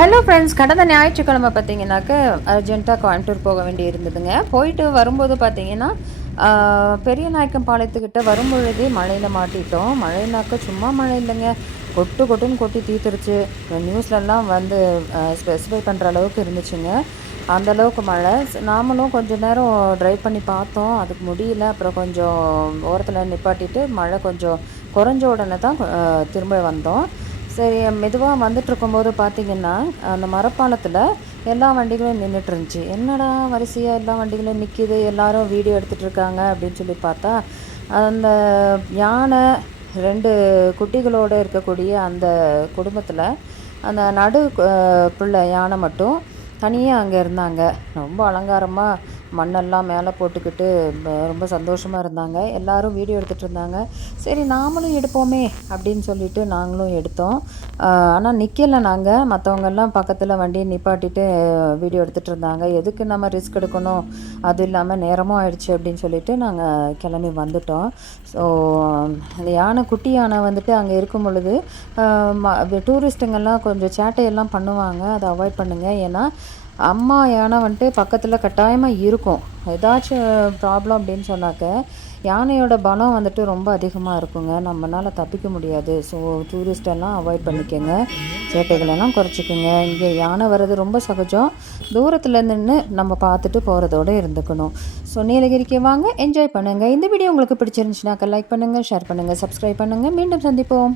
Hello friends கடந்த ஞாயிற்றுக்கிழமை பார்த்தீங்கன்னாக்க அர்ஜென்ட்டாக கோயம்புத்தூர் போக வேண்டி இருந்ததுங்க போயிட்டு வரும்போது பார்த்தீங்கன்னா பெரிய நாயக்கம் பாளையத்துக்கிட்ட வரும்பொழுதே மழையில் மாட்டிட்டோம். மழைனாக்க சும்மா மழை இல்லைங்க. கொட்டு கொட்டுன்னு கொட்டி தீத்துருச்சு. நியூஸ்லலாம் வந்து ஸ்பெசிஃபை பண்ணுற அளவுக்கு இருந்துச்சுங்க. அந்த அளவுக்கு மழை. நாமளும் கொஞ்சம் நேரம் ட்ரைவ் பண்ணி பார்த்தோம். அதுக்கு முடியல. அப்புறம் கொஞ்சம் ஓரத்தில் நிப்பாட்டிட்டு மழை கொஞ்சம் குறைஞ்ச உடனே தான் திரும்ப வந்தோம். சரி மெதுவாக வந்துட்டு இருக்கும்போது பார்த்தீங்கன்னா அந்த மரப்பாலத்தில் எல்லா வண்டிகளும் நின்றுட்டு இருந்துச்சு என்னடா வரிசையாக எல்லா வண்டிகளும் நிற்கிது எல்லாரும் வீடியோ எடுத்துகிட்டு இருக்காங்க அப்படின்னு சொல்லி பார்த்தா அந்த யானை ரெண்டு குட்டிகளோடு இருக்கக்கூடிய அந்த குடும்பத்தில் அந்த நடு பிள்ளை யானை மட்டும் தனியாக அங்கே இருந்தாங்க. ரொம்ப அலங்காரமாக மண்ணெல்லாம் மேலே போட்டுக்கிட்டு ரொம்ப சந்தோஷமாக இருந்தாங்க. எல்லோரும் வீடியோ எடுத்துகிட்டு இருந்தாங்க. சரி நாமளும் எடுப்போமே அப்படின்னு சொல்லிட்டு நாங்களும் எடுத்தோம். ஆனால் நிற்கலை நாங்கள் மற்றவங்கெல்லாம் பக்கத்தில் வண்டியை நிப்பாட்டிட்டு வீடியோ எடுத்துகிட்டு இருந்தாங்க. எதுக்கு நம்ம ரிஸ்க் எடுக்கணும்? அது இல்லாமல் நேரமும் ஆயிடுச்சு அப்படின்னு சொல்லிட்டு நாங்கள் கிளம்பி வந்துட்டோம். ஸோ அந்த யானை குட்டி யானை வந்துட்டு அங்கே இருக்கும் பொழுது டூரிஸ்ட்டுங்கெல்லாம் கொஞ்சம் சேட்டையெல்லாம் பண்ணுவாங்க. அதை அவாய்ட் பண்ணுங்கள் ஏன்னா அம்மா யானை வந்துட்டு பக்கத்தில் கட்டாயமாக இருக்கும். ஏதாச்சும் ப்ராப்ளம் அப்படின்னு சொன்னாக்க யானையோட பலம் வந்துட்டு ரொம்ப அதிகமாக இருக்குங்க. நம்மளால் தப்பிக்க முடியாது. ஸோ டூரிஸ்டெல்லாம் அவாய்ட் பண்ணிக்கோங்க. சேட்டைகளெல்லாம் குறைச்சிக்கோங்க. இங்கே யானை வர்றது ரொம்ப சகஜம். தூரத்தில் நின்று நம்ம பார்த்துட்டு போகிறதோட இருந்துக்கணும். ஸோ நீலகிரிக்கு வாங்க. என்ஜாய் பண்ணுங்கள் இந்த வீடியோ உங்களுக்கு பிடிச்சிருந்துச்சுனாக்கா லைக் பண்ணுங்கள் ஷேர் பண்ணுங்கள் சப்ஸ்கிரைப் பண்ணுங்கள் மீண்டும் சந்திப்போம்.